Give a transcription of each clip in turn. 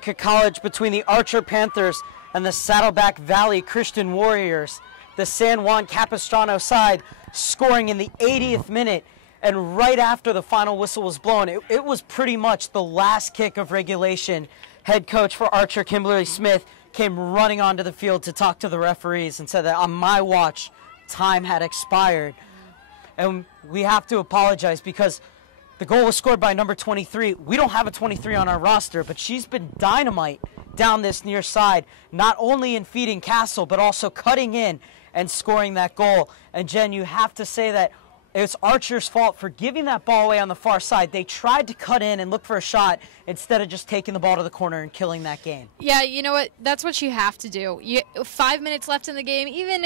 College between the Archer Panthers and the Saddleback Valley Christian Warriors. The San Juan Capistrano side scoring in the 80th minute, and right after the final whistle was blown, it was pretty much the last kick of regulation. Head coach for Archer, Kimberly Smith, came running onto the field to talk to the referees and said that on my watch, time had expired. And we have to apologize because the goal was scored by number 23. We don't have a 23 on our roster, but she's been dynamite down this near side, not only in feeding Castle, but also cutting in and scoring that goal. And Jen, you have to say that it's Archer's fault for giving that ball away on the far side. They tried to cut in and look for a shot instead of just taking the ball to the corner and killing that game. Yeah, you know what? That's what you have to do. 5 minutes left in the game, even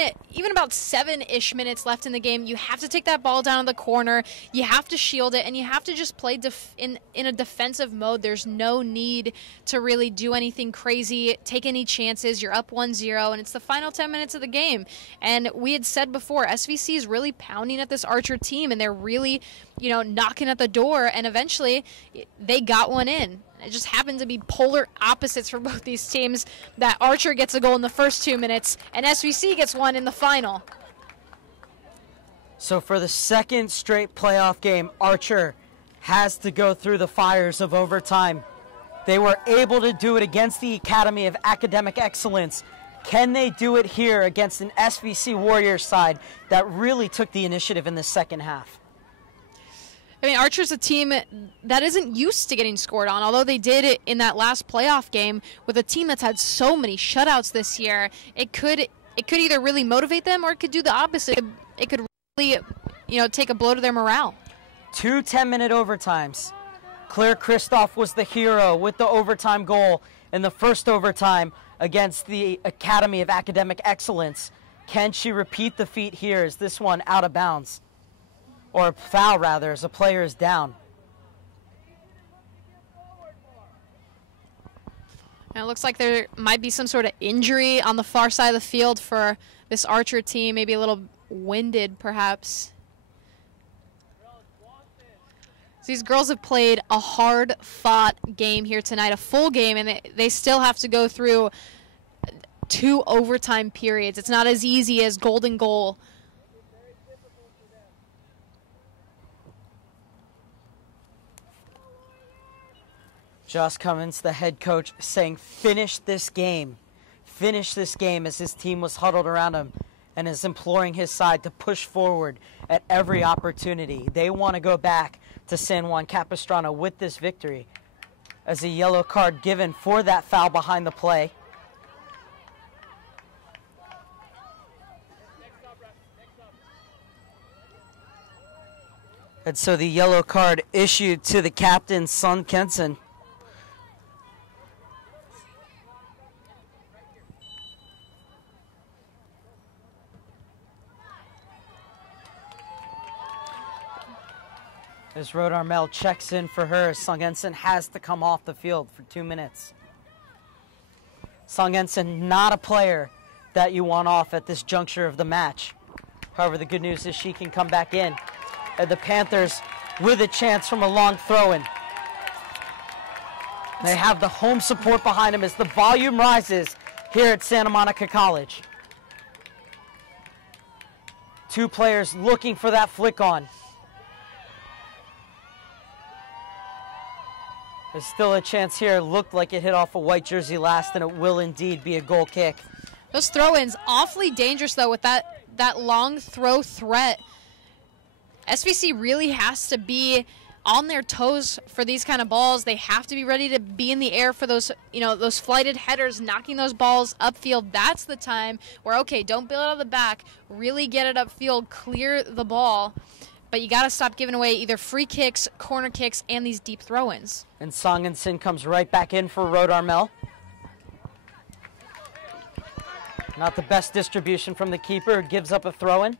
about 7-ish minutes left in the game, you have to take that ball down to the corner. You have to shield it, and you have to just play in a defensive mode. There's no need to really do anything crazy, take any chances. You're up 1-0, and it's the final 10 minutes of the game. And we had said before, SVC is really pounding at this Archer team, and they're really, knocking at the door, and eventually they got one in. It just happened to be polar opposites for both these teams, that Archer gets a goal in the first 2 minutes and SVC gets one in the final. So for the second straight playoff game, Archer has to go through the fires of overtime. They were able to do it against the Academy of Academic Excellence. Can they do it here against an SVC Warriors side that really took the initiative in the second half? I mean, Archer's a team that isn't used to getting scored on, although they did it in that last playoff game with a team that's had so many shutouts this year. It could either really motivate them or it could do the opposite. It could really, take a blow to their morale. 2 10-minute overtimes. Claire Kristof was the hero with the overtime goal in the first overtime against the Academy of Academic Excellence. Can she repeat the feat here? Is this one out of bounds? Or foul, rather, as a player is down. And it looks like there might be some sort of injury on the far side of the field for this Archer team, maybe a little winded, perhaps. So these girls have played a hard-fought game here tonight, a full game, and they still have to go through 2 overtime periods. It's not as easy as golden goal. Josh Cummins, the head coach, saying finish this game. Finish this game, as his team was huddled around him and is imploring his side to push forward at every opportunity. They want to go back to San Juan Capistrano with this victory, as a yellow card given for that foul behind the play. And so the yellow card issued to the captain, Sun Kenson. As Rhode Armel checks in for her, Sung Ensign has to come off the field for 2 minutes. Sung Ensign, not a player that you want off at this juncture of the match. However, the good news is she can come back in. And the Panthers with a chance from a long throw-in. They have the home support behind them as the volume rises here at Santa Monica College. 2 players looking for that flick on. There's still a chance here. Looked like it hit off a white jersey last, and it will indeed be a goal kick. Those throw-ins, awfully dangerous, though, with that long throw threat. SVC really has to be on their toes for these kind of balls. They have to be ready to be in the air for those, those flighted headers, knocking those balls upfield. That's the time where, okay, don't build out of the back, really get it upfield, clear the ball. But you got to stop giving away either free kicks, corner kicks, and these deep throw-ins. And Song and Sin comes right back in for Rhode Armel. Not the best distribution from the keeper. Gives up a throw-in.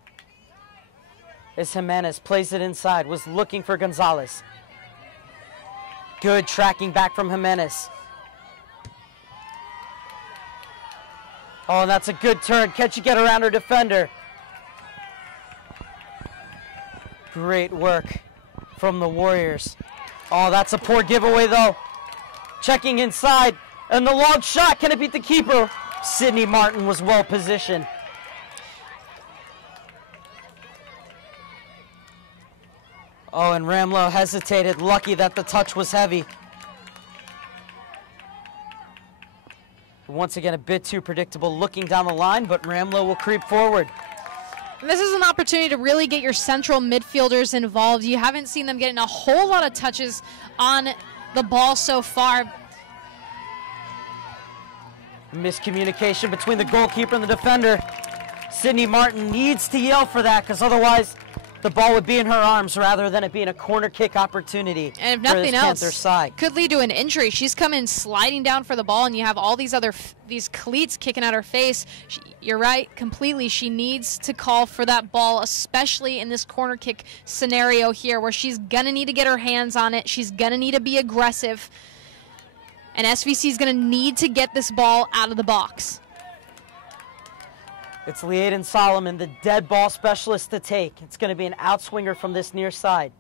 As Jimenez plays it inside. Was looking for Gonzalez. Good tracking back from Jimenez. Oh, and that's a good turn. Can she get around her defender? Great work from the Warriors. Oh, that's a poor giveaway, though. Checking inside. And the long shot, can it beat the keeper? Sydney Martin was well positioned. Oh, and Ramlo hesitated, lucky that the touch was heavy. Once again, a bit too predictable looking down the line, but Ramlo will creep forward. This is an opportunity to really get your central midfielders involved. You haven't seen them getting a whole lot of touches on the ball so far. Miscommunication between the goalkeeper and the defender. Sydney Martin needs to yell for that, because otherwise the ball would be in her arms rather than it being a corner kick opportunity. And if nothing else, side. Could lead to an injury. She's coming sliding down for the ball, and you have all these these cleats kicking at her face. You're right, completely. She needs to call for that ball, especially in this corner kick scenario here, where she's gonna need to get her hands on it. She's gonna need to be aggressive, and SVC is gonna need to get this ball out of the box. It's Liadan Soloman, the dead ball specialist to take. It's going to be an outswinger from this near side.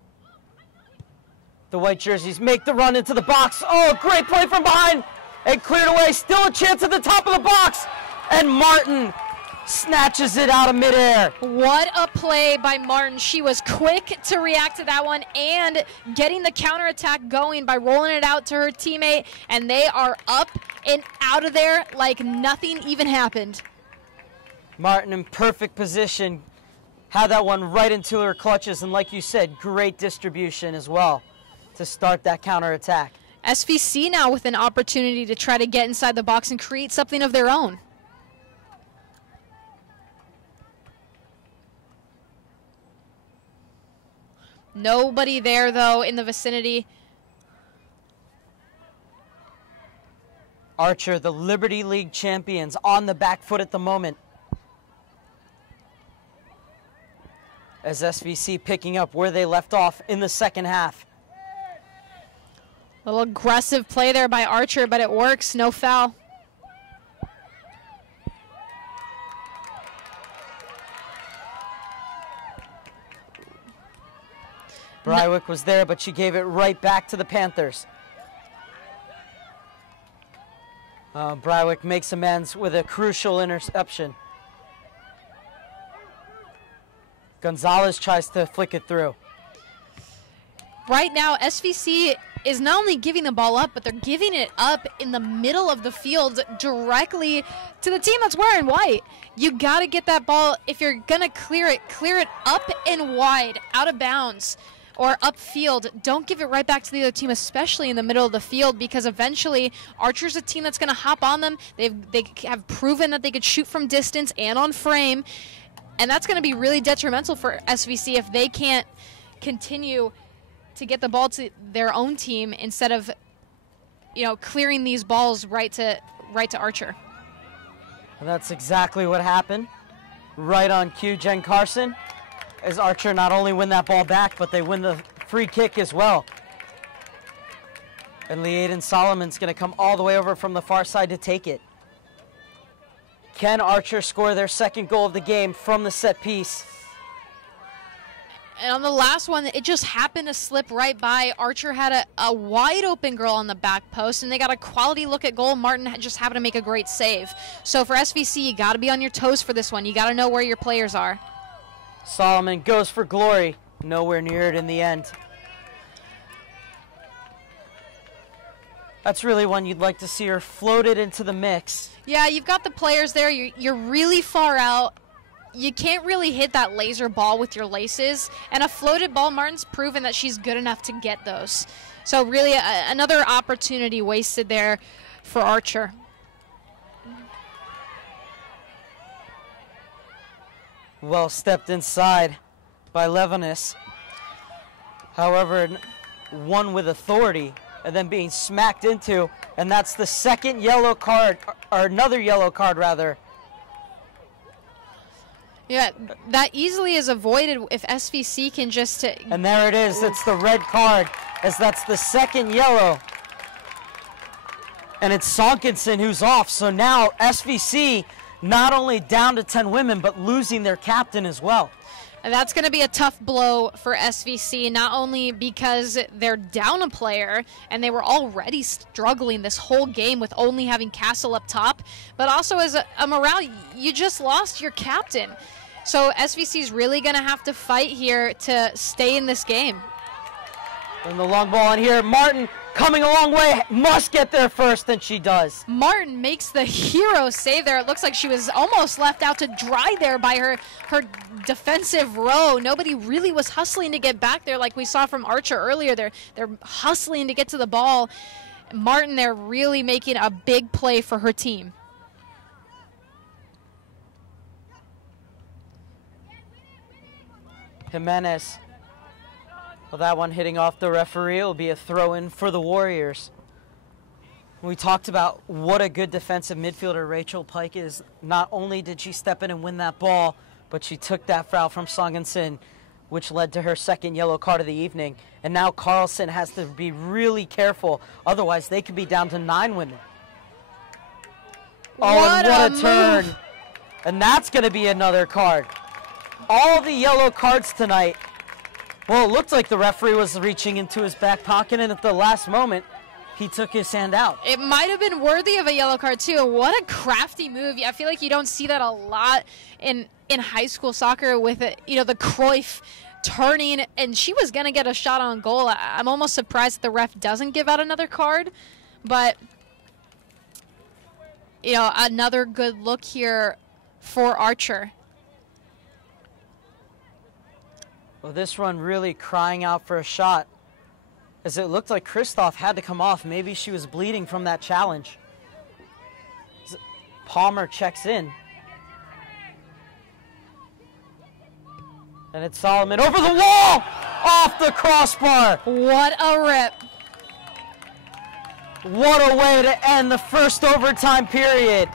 The white jerseys make the run into the box. Oh, great play from behind. And cleared away. Still a chance at the top of the box. And Martin snatches it out of midair. What a play by Martin. She was quick to react to that one and getting the counterattack going by rolling it out to her teammate. And they are up and out of there like nothing even happened. Martin in perfect position, had that one right into her clutches, and like you said, great distribution as well to start that counterattack. SVC now with an opportunity to try to get inside the box and create something of their own. Nobody there, though, in the vicinity. Archer, the Liberty League champions, on the back foot at the moment. As SVC picking up where they left off in the second half. A little aggressive play there by Archer, but it works. No foul. Brywick was there, but she gave it right back to the Panthers. Brywick makes amends with a crucial interception. Gonzalez tries to flick it through. Right now, SVC is not only giving the ball up, but they're giving it up in the middle of the field directly to the team that's wearing white. You got to get that ball. If you're going to clear it up and wide, out of bounds, or upfield. Don't give it right back to the other team, especially in the middle of the field, because eventually Archer's a team that's going to hop on them. They have proven that they could shoot from distance and on frame, and that's going to be really detrimental for SVC if they can't continue to get the ball to their own team instead of, clearing these balls right to Archer. And that's exactly what happened. Right on cue, Jen Carson, as Archer not only win that ball back, but they win the free kick as well. And Liadan Solomon's going to come all the way over from the far side to take it. Can Archer score their second goal of the game from the set piece? And on the last one, it just happened to slip right by. Archer had a wide open girl on the back post, and they got a quality look at goal. Martin just happened to make a great save. So for SVC, you got to be on your toes for this one. You got to know where your players are. Solomon goes for glory. Nowhere near it in the end. That's really one you'd like to see her floated into the mix. Yeah, you've got the players there. You're really far out. You can't really hit that laser ball with your laces. And a floated ball, Martin's proven that she's good enough to get those. So really another opportunity wasted there for Archer. Well stepped inside by Levinas. However, one with authority and then being smacked into. And that's the second yellow card, or another yellow card rather. Yeah, that easily is avoided if SVC can just... And there it is. It's the red card, as that's the second yellow. And it's Sonkinson who's off. So now SVC not only down to 10 women, but losing their captain as well. That's going to be a tough blow for SVC, not only because they're down a player and they were already struggling this whole game with only having Castle up top, but also as a morale, you just lost your captain. So SVC is really going to have to fight here to stay in this game. And the long ball in here, Martin coming a long way, must get there first, and she does. Martin makes the hero save there. It looks like she was almost left out to dry there by her defensive row. Nobody really was hustling to get back there like we saw from Archer earlier. They're hustling to get to the ball. Martin there really making a big play for her team. Jimenez. Well, that one hitting off the referee will be a throw-in for the Warriors. We talked about what a good defensive midfielder Rachel Pike is. Not only did she step in and win that ball, but she took that foul from Songensen, which led to her second yellow card of the evening. And now Carlson has to be really careful. Otherwise, they could be down to 9 women. What a turn. And that's going to be another card. All the yellow cards tonight. Well, it looked like the referee was reaching into his back pocket, and at the last moment, he took his hand out. It might have been worthy of a yellow card, too. What a crafty move. I feel like you don't see that a lot in high school soccer with, the Cruyff turning, and she was going to get a shot on goal. I'm almost surprised that the ref doesn't give out another card, but, another good look here for Archer. Well, this run really crying out for a shot, as it looked like Kristof had to come off. Maybe she was bleeding from that challenge. Palmer checks in. And it's Solomon over the wall! Off the crossbar! What a rip. What a way to end the first overtime period.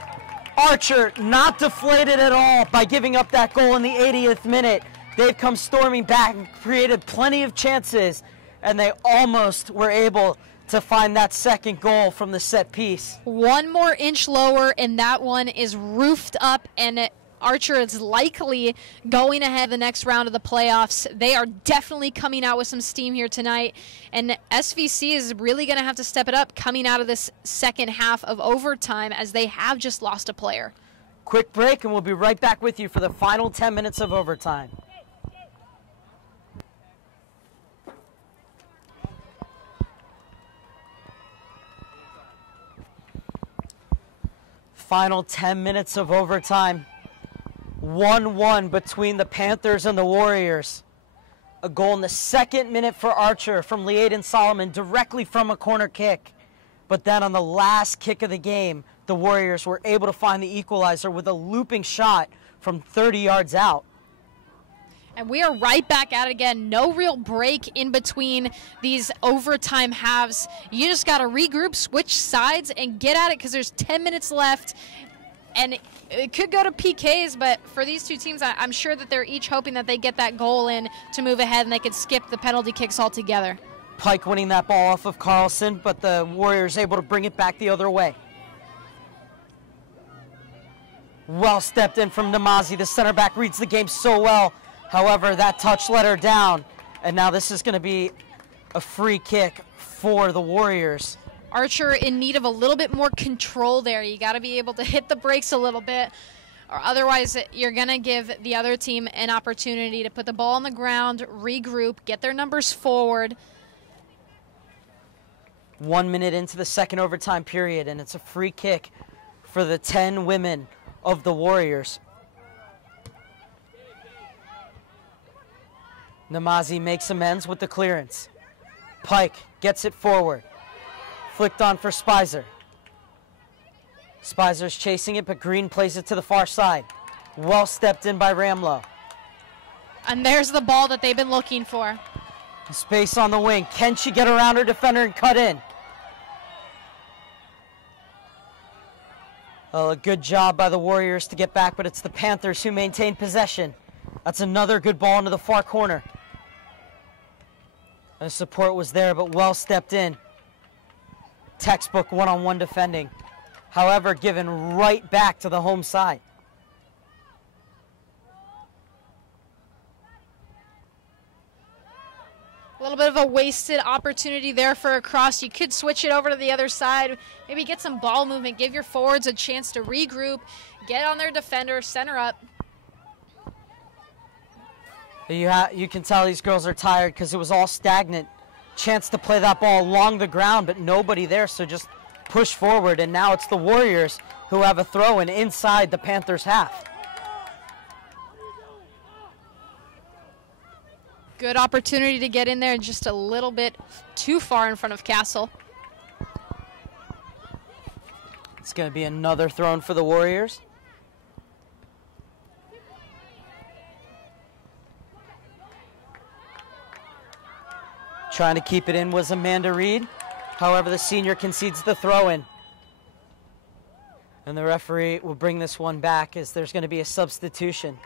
Archer not deflated at all by giving up that goal in the 80th minute. They've come storming back and created plenty of chances, and they almost were able to find that second goal from the set piece. One more inch lower, and that one is roofed up, and Archer is likely going ahead the next round of the playoffs. They are definitely coming out with some steam here tonight, and SVC is really going to have to step it up coming out of this second half of overtime, as they have just lost a player. Quick break, and we'll be right back with you for the final 10 minutes of overtime. Final 10 minutes of overtime. 1-1 between the Panthers and the Warriors. A goal in the second minute for Archer from Liadan Soloman directly from a corner kick. But then on the last kick of the game, the Warriors were able to find the equalizer with a looping shot from 30 yards out. And we are right back at it again. No real break in between these overtime halves. You just got to regroup, switch sides, and get at it because there's 10 minutes left. And it could go to PKs, but for these two teams, I'm sure that they're each hoping that they get that goal in to move ahead and they could skip the penalty kicks altogether. Pike winning that ball off of Carlson, but the Warriors able to bring it back the other way. Well stepped in from Namazie. The center back reads the game so well. However, that touch let her down, and now this is going to be a free kick for the Warriors. Archer in need of a little bit more control there. You got to be able to hit the brakes a little bit, or otherwise you're going to give the other team an opportunity to put the ball on the ground, regroup, get their numbers forward. 1 minute into the second overtime period, and it's a free kick for the 10 women of the Warriors. Namazie makes amends with the clearance. Pike gets it forward. Flicked on for Speiser. Speiser's chasing it, but Green plays it to the far side. Well stepped in by Ramlo. And there's the ball that they've been looking for. Space on the wing. Can she get around her defender and cut in? Well, a good job by the Warriors to get back, but it's the Panthers who maintain possession. That's another good ball into the far corner. The support was there, but well stepped in. Textbook one-on-one defending. However, given right back to the home side. wasted opportunity there for a cross. You could switch it over to the other side, maybe get some ball movement, give your forwards a chance to regroup, get on their defender, center up. You can tell these girls are tired because it was all stagnant. Chance to play that ball along the ground, but nobody there, so just push forward. And now it's the Warriors who have a throw-in inside the Panthers' half. Good opportunity to get in there, just a little bit too far in front of Castle. It's going to be another throw-in for the Warriors. Trying to keep it in was Amanda Reed. However, the senior concedes the throw-in. And the referee will bring this one back as there's going to be a substitution.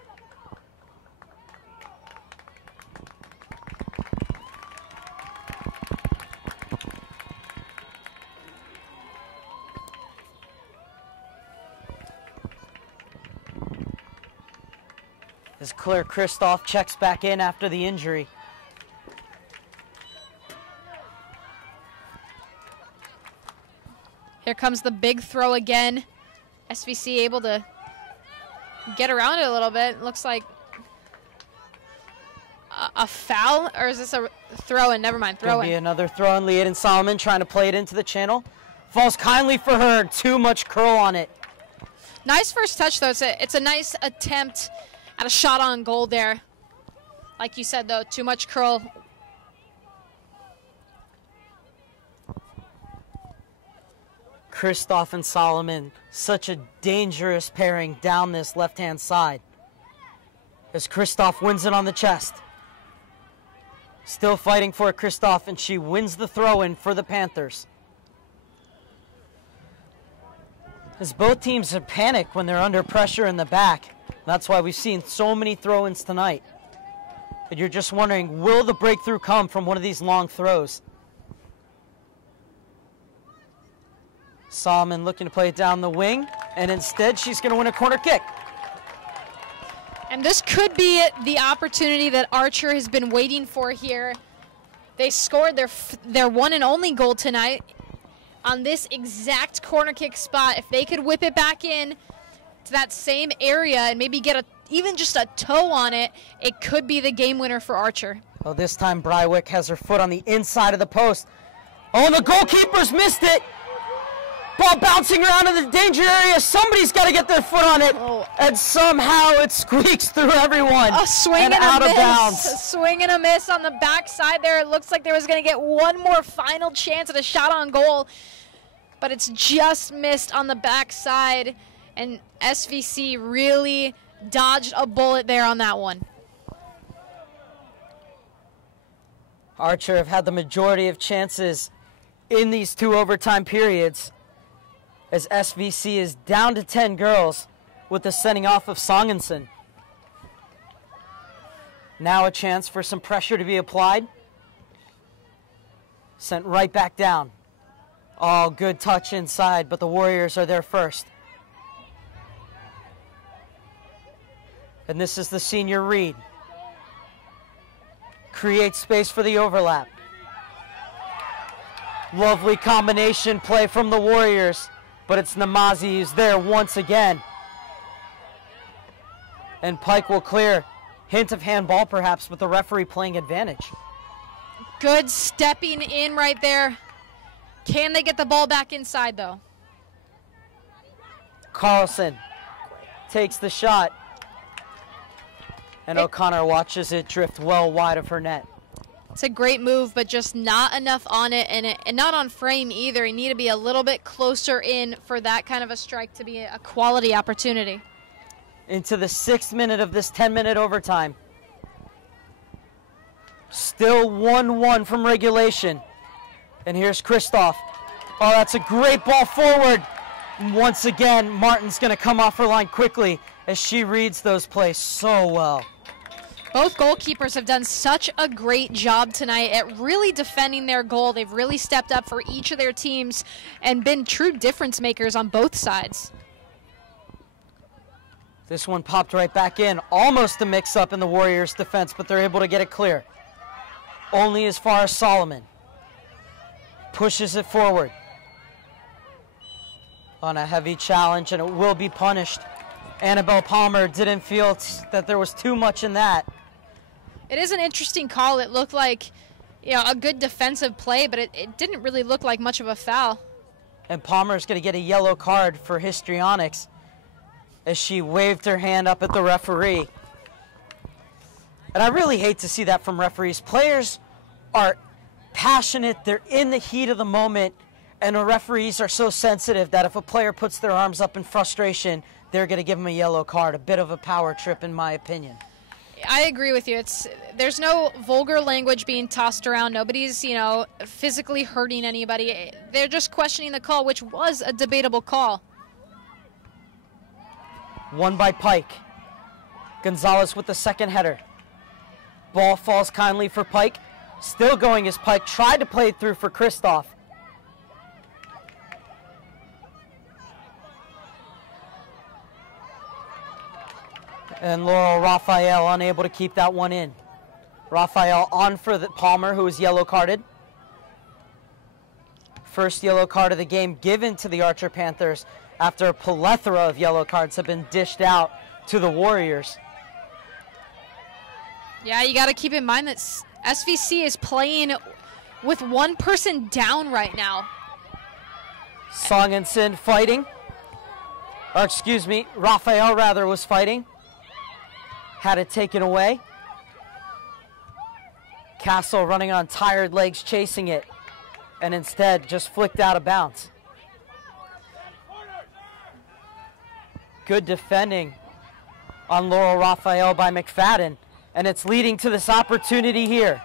As Claire Kristof checks back in after the injury. Here comes the big throw again. SVC able to get around it a little bit. Looks like a foul, or is this a throw-in? Never mind, throw-in. Could be another throw-in. Liadan Soloman trying to play it into the channel. Falls kindly for her. Too much curl on it. Nice first touch, though. It's a nice attempt at a shot on goal there. Like you said, though, too much curl. Kristof and Soloman, such a dangerous pairing down this left-hand side. As Kristof wins it on the chest. Still fighting for it, Kristof, and she wins the throw-in for the Panthers. As both teams are panicked when they're under pressure in the back. That's why we've seen so many throw-ins tonight. And you're just wondering, will the breakthrough come from one of these long throws? Soloman looking to play it down the wing, and instead she's going to win a corner kick. And this could be the opportunity that Archer has been waiting for here. They scored their one and only goal tonight on this exact corner kick spot. If they could whip it back in to that same area and maybe get even just a toe on it, it could be the game winner for Archer. Well, this time Brywick has her foot on the inside of the post. Oh, and the goalkeeper's missed it. Ball bouncing around in the danger area. Somebody's got to get their foot on it. Oh. And somehow it squeaks through everyone. A swing and out a of miss. bounds. A swing and a miss on the backside there. It looks like there was going to get one more final chance at a shot on goal. But it's just missed on the backside. And SVC really dodged a bullet there on that one. Archer have had the majority of chances in these two overtime periods, as SVC is down to 10 girls with the sending off of Songensen. Now a chance for some pressure to be applied. Sent right back down. Oh, good touch inside, but the Warriors are there first. And this is the senior Reed. Creates space for the overlap. Lovely combination play from the Warriors, but it's Namazie who's there once again. And Pike will clear. Hint of handball perhaps, with the referee playing advantage. Good stepping in right there. Can they get the ball back inside, though? Carlson takes the shot. And O'Connor watches it drift well wide of her net. It's a great move, but just not enough on it, and not on frame either. You need to be a little bit closer in for that kind of a strike to be a quality opportunity. Into the 6th minute of this 10-minute overtime. Still 1-1 from regulation. And here's Kristof. Oh, that's a great ball forward. And once again, Martin's going to come off her line quickly as she reads those plays so well. Both goalkeepers have done such a great job tonight at really defending their goal. They've really stepped up for each of their teams and been true difference makers on both sides. This one popped right back in. Almost a mix-up in the Warriors' defense, but they're able to get it clear. only as far as Soloman. Pushes it forward on a heavy challenge, and it will be punished. Anabel Palmer didn't feel that there was too much in that. It is an interesting call. It looked like, a good defensive play, but it didn't really look like much of a foul. And Palmer's going to get a yellow card for histrionics as she waved her hand up at the referee. And I really hate to see that from referees. Players are passionate, they're in the heat of the moment, and the referees are so sensitive that if a player puts their arms up in frustration, they're going to give them a yellow card. A bit of a power trip, in my opinion. I agree with you. There's no vulgar language being tossed around. Nobody's, physically hurting anybody. They're just questioning the call, which was a debatable call. One by Pike. Gonzales with the second header. Ball falls kindly for Pike. Still going as Pike tried to play it through for Kristof. And Laurel Raphael unable to keep that one in. Raphael on for the Palmer, who was yellow carded. First yellow card of the game given to the Archer Panthers after a plethora of yellow cards have been dished out to the Warriors. Yeah, you got to keep in mind that SVC is playing with one person down right now. Songensen fighting. Or excuse me, Raphael rather was fighting. Had it taken away. Castle running on tired legs chasing it, and instead just flicked out of bounds. Good defending on Laurel Raphael by McFadden, and it's leading to this opportunity here.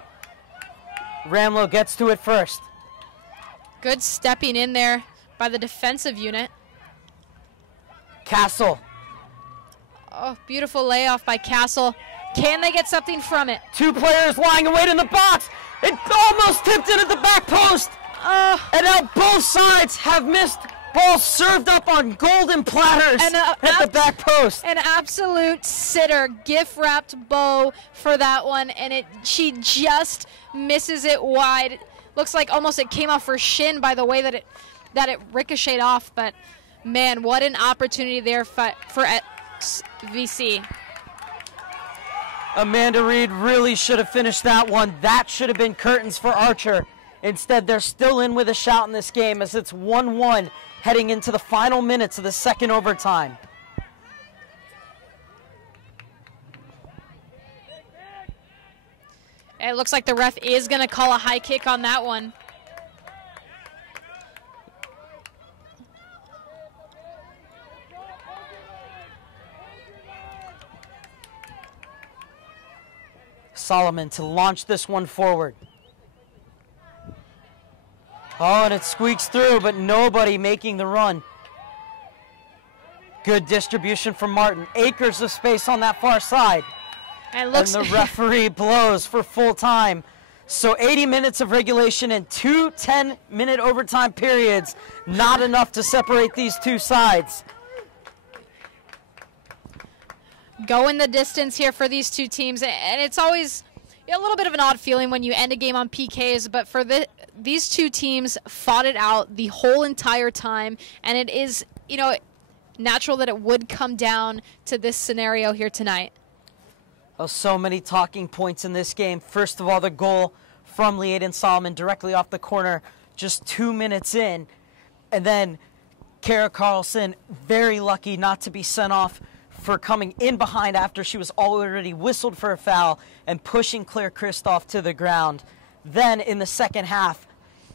Ramlo gets to it first. Good stepping in there by the defensive unit. Castle. Oh, beautiful layoff by Castle. Can they get something from it? Two players lying in wait in the box. It almost tipped in at the back post. And now both sides have missed balls served up on golden platters at the back post. An absolute sitter, gift-wrapped bow for that one, and she just misses it wide. Looks like almost it came off her shin by the way that it ricocheted off, but man, what an opportunity there for SVC. Amanda Reed really should have finished that one. That should have been curtains for Archer. Instead, they're still in with a shout in this game as it's 1-1 heading into the final minutes of the second overtime. It looks like the ref is going to call a high kick on that one. Soloman to launch this one forward. Oh, and it squeaks through, but nobody making the run. Good distribution from Martin. Acres of space on that far side. And the referee blows for full time. So 80 minutes of regulation and two 10-minute overtime periods. Not enough to separate these two sides. Going the distance here for these two teams, and it's always a little bit of an odd feeling when you end a game on PKs, but for these two teams fought it out the whole entire time, and it is, natural that it would come down to this scenario here tonight. Oh, so many talking points in this game. First of all, the goal from Liadan Soloman directly off the corner just 2 minutes in, and then Kara Carlson very lucky not to be sent off for coming in behind after she was already whistled for a foul and pushing Claire Kristof to the ground. Then in the second half,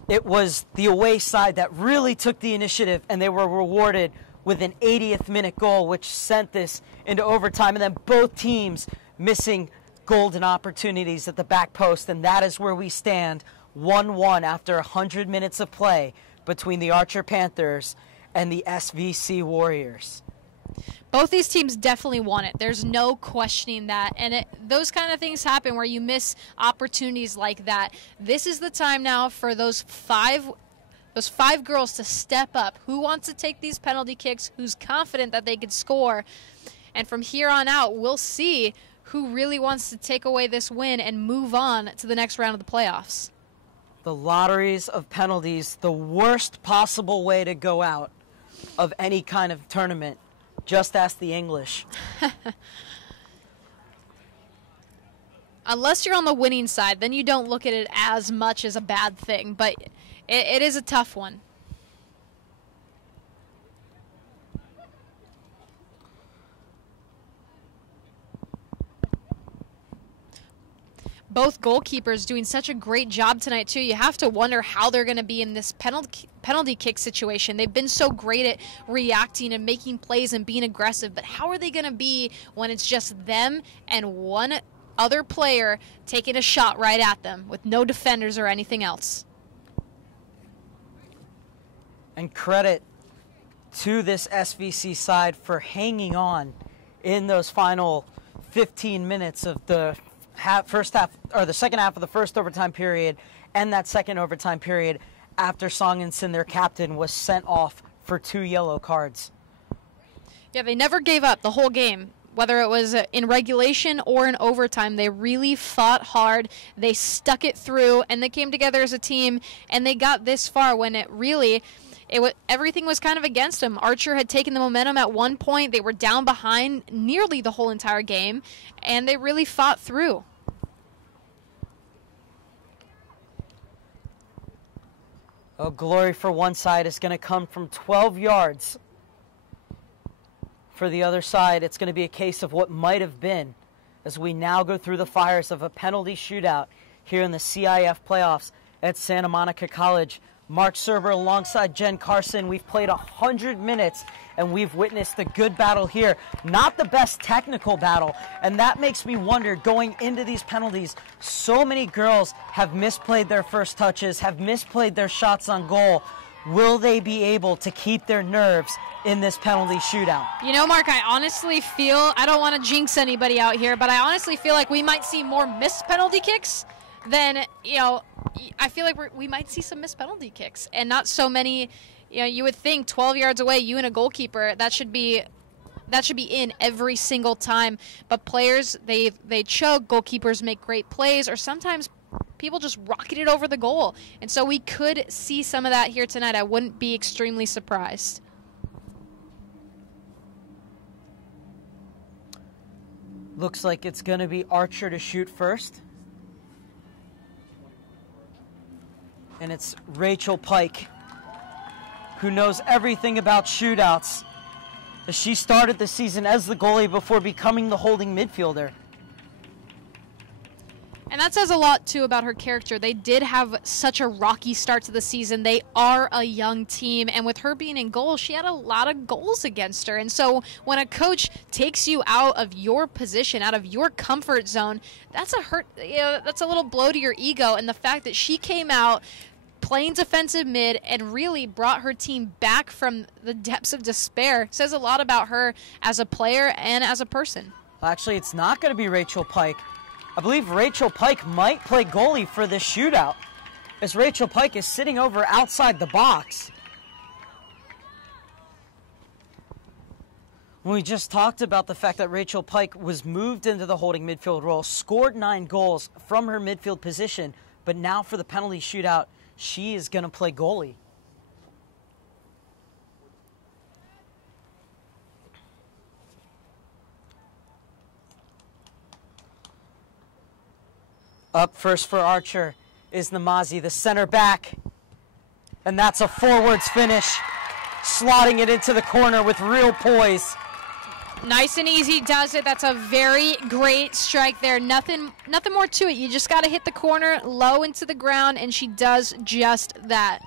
it was the away side that really took the initiative, and they were rewarded with an 80th minute goal, which sent this into overtime. And then both teams missing golden opportunities at the back post, and that is where we stand, 1-1 after 100 minutes of play between the Archer Panthers and the SVC Warriors. Both these teams definitely want it. There's no questioning that. And those kind of things happen where you miss opportunities like that. This is the time now for those five girls to step up. Who wants to take these penalty kicks? Who's confident that they could score? And from here on out, we'll see who really wants to take away this win and move on to the next round of the playoffs. The lotteries of penalties, the worst possible way to go out of any kind of tournament. Just ask the English. Unless you're on the winning side, then you don't look at it as much as a bad thing, but it is a tough one. Both goalkeepers doing such a great job tonight, too. You have to wonder how they're going to be in this penalty kick situation. They've been so great at reacting and making plays and being aggressive, but how are they going to be when it's just them and one other player taking a shot right at them with no defenders or anything else? And credit to this SVC side for hanging on in those final 15 minutes of the first half, or the second half of the first overtime period, and that second overtime period after Songensen, their captain, was sent off for 2 yellow cards. Yeah, they never gave up the whole game. Whether it was in regulation or in overtime, they really fought hard. They stuck it through, and they came together as a team, and they got this far when everything was kind of against them. Archer had taken the momentum at one point. They were down behind nearly the whole entire game, and they really fought through. Oh, glory for one side is going to come from 12 yards. For the other side, it's going to be a case of what might have been as we now go through the fires of a penalty shootout here in the CIF playoffs at Santa Monica College. Mark Serber alongside Jen Carson. We've played 100 minutes and we've witnessed the good battle here. Not the best technical battle. And that makes me wonder, going into these penalties, so many girls have misplayed their first touches, have misplayed their shots on goal. Will they be able to keep their nerves in this penalty shootout? You know, Mark, I honestly feel, I don't want to jinx anybody out here, but I honestly feel like we might see more missed penalty kicks than, I feel like we might see some missed penalty kicks and not so many. You would think 12 yards away, you and a goalkeeper, that should be in every single time. But players, they choke, goalkeepers make great plays, or sometimes people just rocket it over the goal. And so we could see some of that here tonight. I wouldn't be extremely surprised. Looks like it's going to be Archer to shoot first. And it's Rachel Pike, who knows everything about shootouts, as she started the season as the goalie before becoming the holding midfielder. And that says a lot, too, about her character. They did have such a rocky start to the season. They are a young team, and with her being in goal, she had a lot of goals against her. And so when a coach takes you out of your position, out of your comfort zone, that's a hurt. That's a little blow to your ego. And the fact that she came out playing defensive mid and really brought her team back from the depths of despair says a lot about her as a player and as a person. Actually, it's not going to be Rachel Pike. I believe Rachel Pike might play goalie for this shootout, as Rachel Pike is sitting over outside the box. We just talked about the fact that Rachel Pike was moved into the holding midfield role, scored 9 goals from her midfield position, but now for the penalty shootout, she is going to play goalie. Up first for Archer is Namazie, the center back. And that's a forwards finish, slotting it into the corner with real poise. Nice and easy does it. That's a very great strike there. Nothing more to it. You just got to hit the corner low into the ground, and she does just that.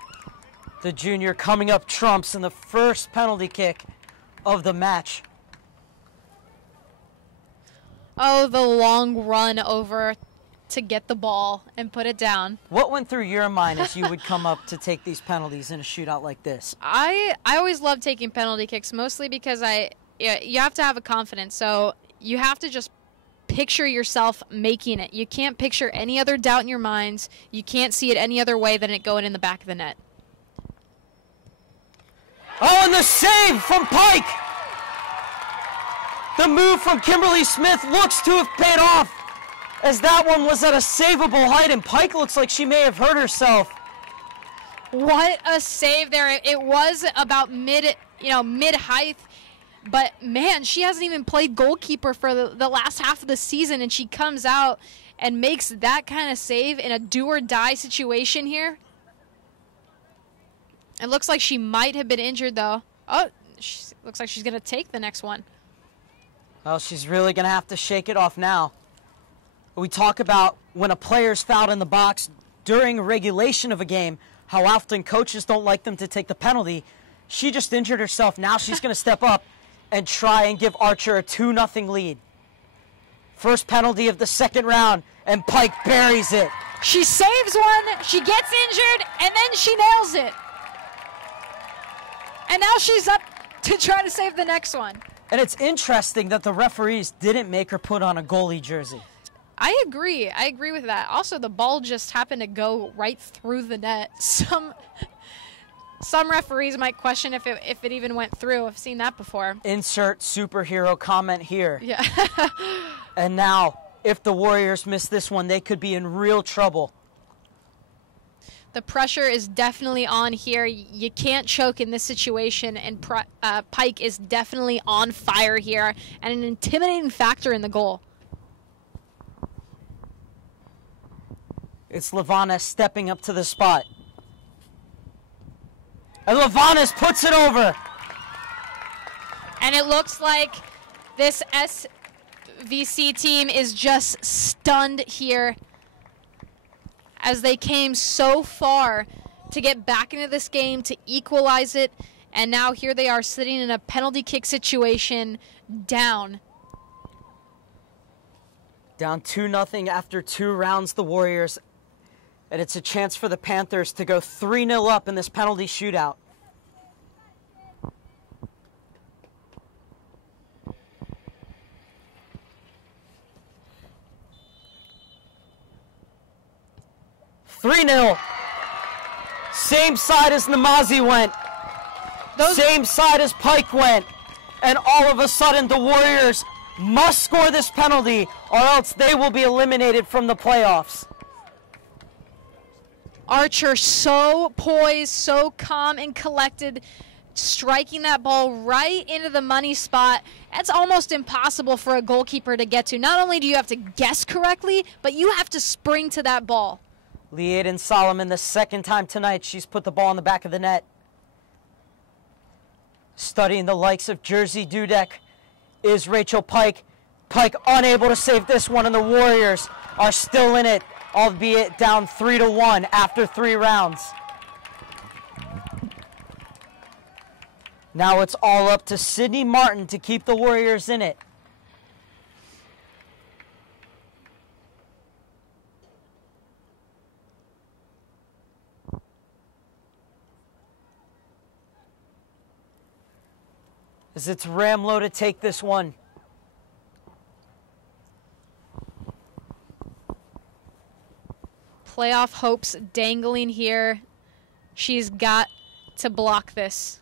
The junior coming up trumps in the first penalty kick of the match. Oh, the long run over to get the ball and put it down. What went through your mind as you would come up to take these penalties in a shootout like this? I always love taking penalty kicks, mostly because you have to have a confidence. So you have to just picture yourself making it. You can't picture any other doubt in your minds. You can't see it any other way than it going in the back of the net. Oh, and the save from Pike! The move from Kimberly Smith looks to have paid off, as that one was at a savable height, and Pike looks like she may have hurt herself. What a save there. It was about mid-height, but man, she hasn't even played goalkeeper for the last half of the season, and she comes out and makes that kind of save in a do-or-die situation here. It looks like she might have been injured, though. Oh, looks like she's going to take the next one. Well, she's really going to have to shake it off now. We talk about when a player's fouled in the box during regulation of a game, how often coaches don't like them to take the penalty. She just injured herself. Now she's going to step up and try and give Archer a 2-0 lead. First penalty of the second round, and Pike buries it. She saves one, she gets injured, and then she nails it. And now she's up to try to save the next one. And it's interesting that the referees didn't make her put on a goalie jersey. I agree. I agree with that. Also, the ball just happened to go right through the net. Some referees might question if it even went through. I've seen that before. Insert superhero comment here. Yeah. And now, if the Warriors miss this one, they could be in real trouble. The pressure is definitely on here. You can't choke in this situation, and Pike is definitely on fire here and an intimidating factor in the goal. It's Lavanas stepping up to the spot. And Lavanas puts it over. And it looks like this SVC team is just stunned here, as they came so far to get back into this game, to equalize it, and now here they are sitting in a penalty kick situation, down. Down 2-0 after 2 rounds, the Warriors. And it's a chance for the Panthers to go 3-0 up in this penalty shootout. Same side as Namazie went. Same side as Pike went. And all of a sudden the Warriors must score this penalty or else they will be eliminated from the playoffs. Archer so poised, so calm and collected, striking that ball right into the money spot. That's almost impossible for a goalkeeper to get to. Not only do you have to guess correctly, but you have to spring to that ball. Liadan Soloman, the second time tonight she's put the ball in the back of the net. Studying the likes of Jersey Dudek is Rachel Pike. Pike unable to save this one, and the Warriors are still in it, albeit down 3-1 after 3 rounds. Now it's all up to Sydney Martin to keep the Warriors in it. As it's Ramlo to take this one. Playoff hopes dangling here. She's got to block this.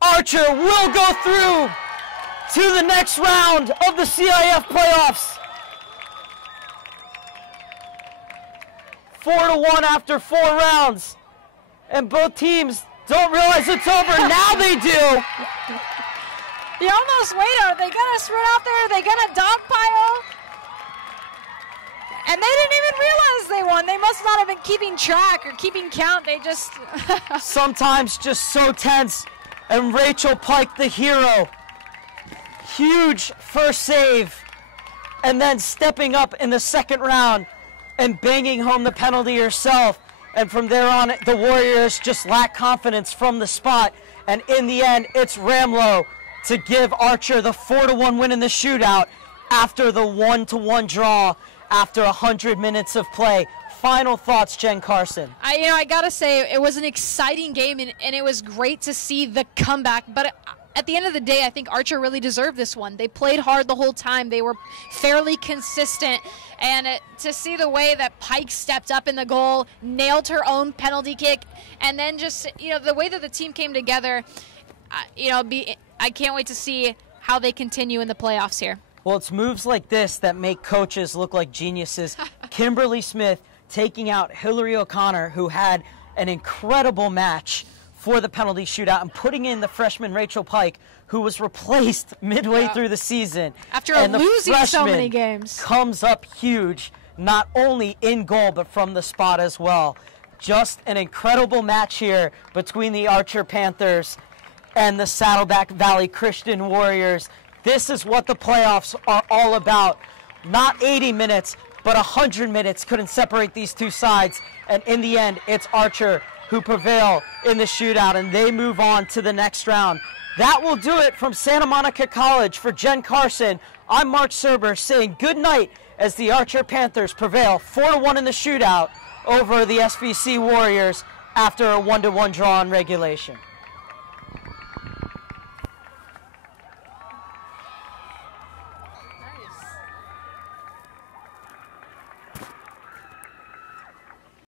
Archer will go through to the next round of the CIF playoffs. 4-1 after 4 rounds. And both teams don't realize it's over. Now they do. You almost wait out. They got to sprint out there. They got a dogpile. And they didn't even realize they won. They must not have been keeping track or keeping count. They just... Sometimes just so tense. And Rachel Pike, the hero. Huge first save. And then stepping up in the second round and banging home the penalty herself. And from there on, the Warriors just lack confidence from the spot. And in the end, it's Ramlo to give Archer the 4-1 win in the shootout after the 1-1 draw after 100 minutes of play. Final thoughts, Jen Carson. I gotta say, it was an exciting game, and it was great to see the comeback. But at the end of the day, I think Archer really deserved this one. They played hard the whole time. They were fairly consistent. And to see the way that Pike stepped up in the goal, nailed her own penalty kick, and then just, the way that the team came together, I can't wait to see how they continue in the playoffs here. Well, it's moves like this that make coaches look like geniuses. Kimberly Smith taking out Hillary O'Connor, who had an incredible match for the penalty shootout, and putting in the freshman Rachel Pike, who was replaced midway through the season. After losing so many games. Comes up huge, not only in goal, but from the spot as well. Just an incredible match here between the Archer Panthers and the Saddleback Valley Christian Warriors. This is what the playoffs are all about. Not 80 minutes, but 100 minutes couldn't separate these two sides. And in the end, it's Archer who prevail in the shootout, and they move on to the next round. That will do it from Santa Monica College. For Jen Carson, I'm Mark Serber saying good night as the Archer Panthers prevail 4-1 in the shootout over the SVC Warriors after a 1-1 draw in regulation.